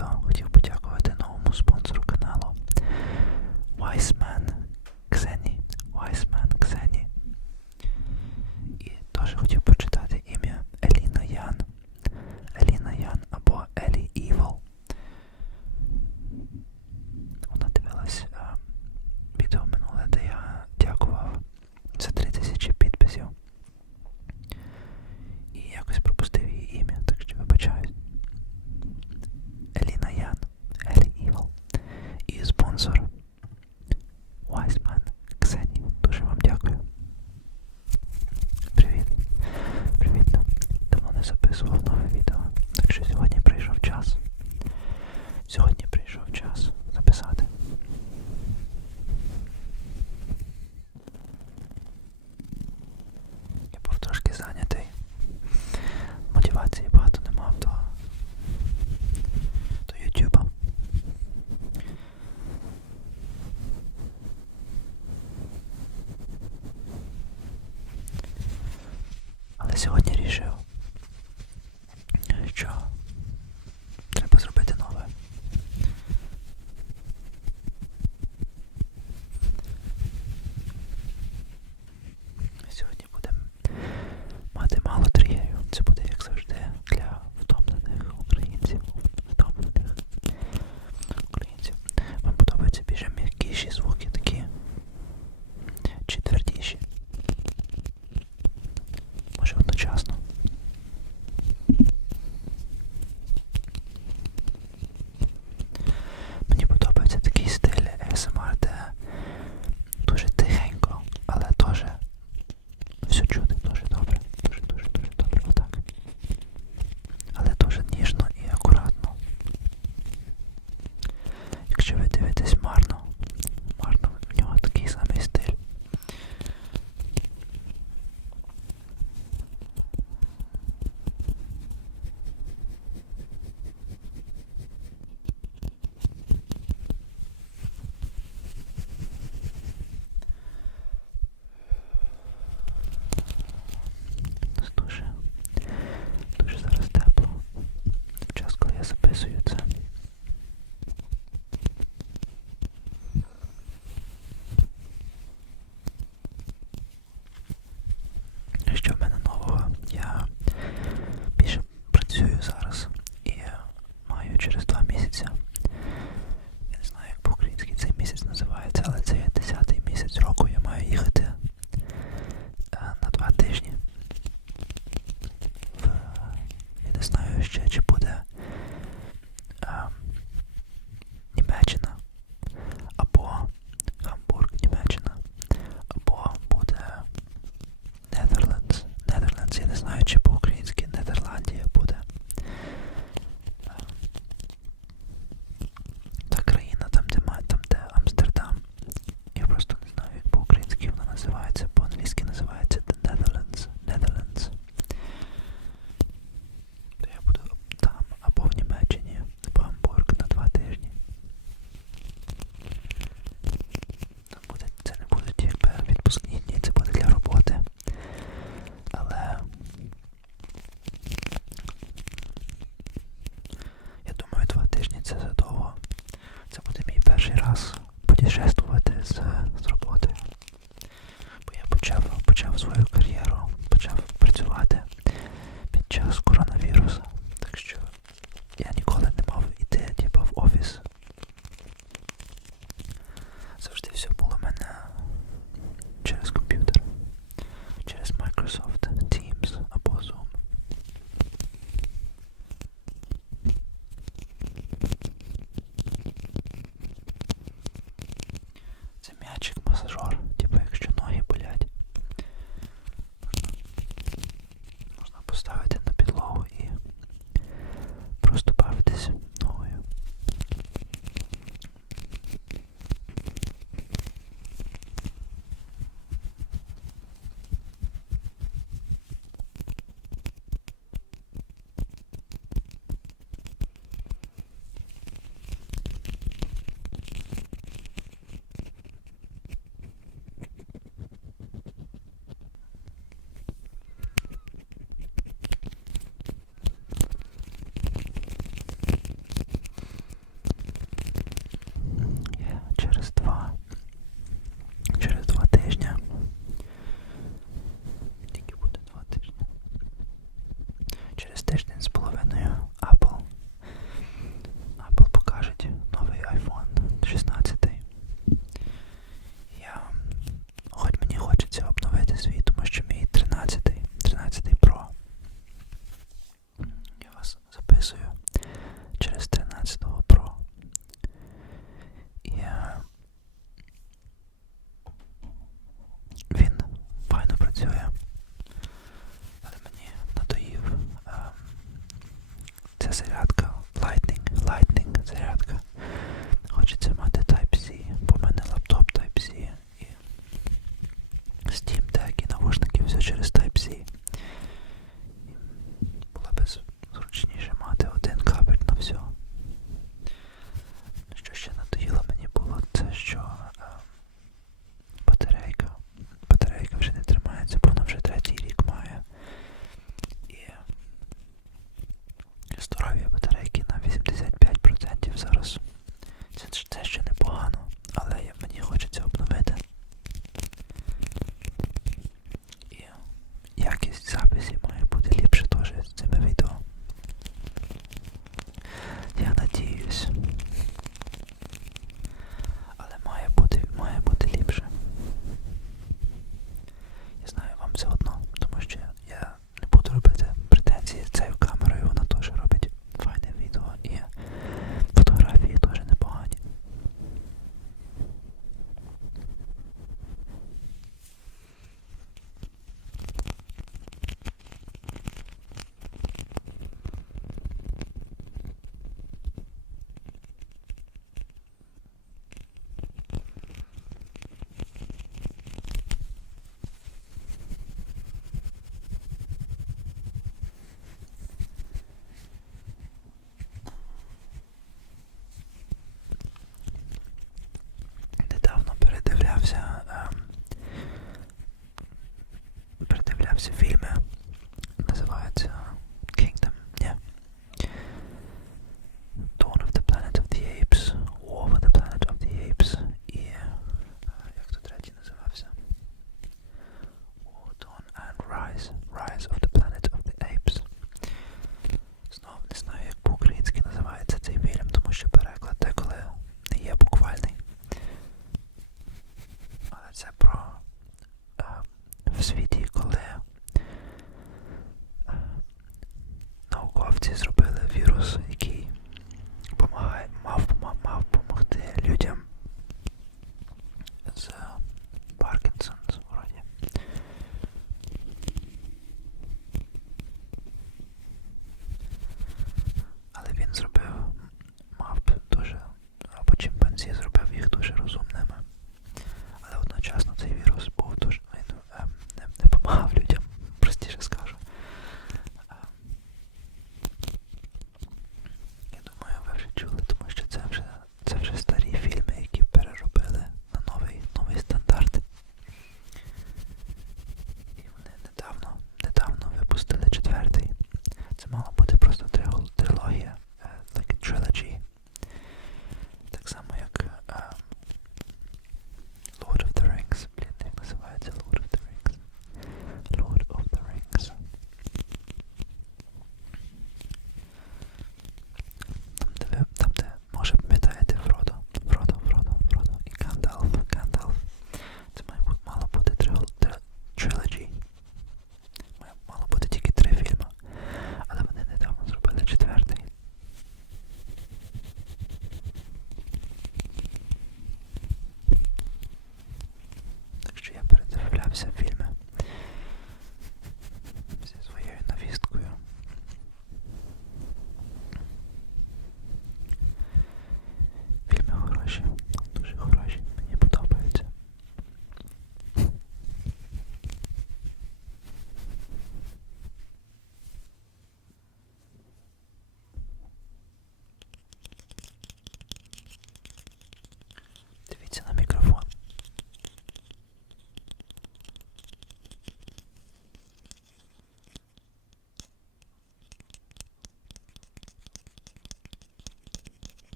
відео. Хотів подякувати новому спонсору каналу. Wiseman Xeni Wiseman Xeni І теж хотів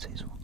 season.